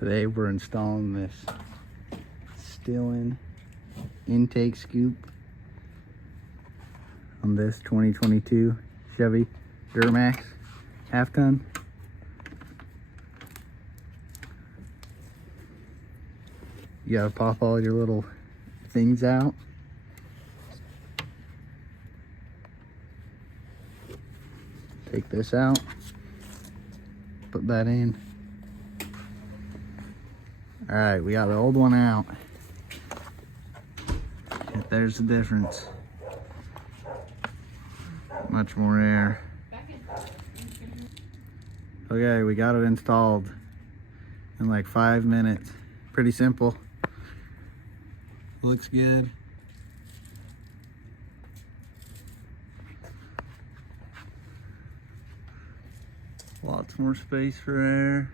Today we're installing this STILLEN intake scoop on this 2022 Chevy Duramax half-ton. You gotta pop all your little things out. Take this out, put that in. All right, we got the old one out. There's the difference. Much more air. Okay, we got it installed in like 5 minutes. Pretty simple. Looks good. Lots more space for air.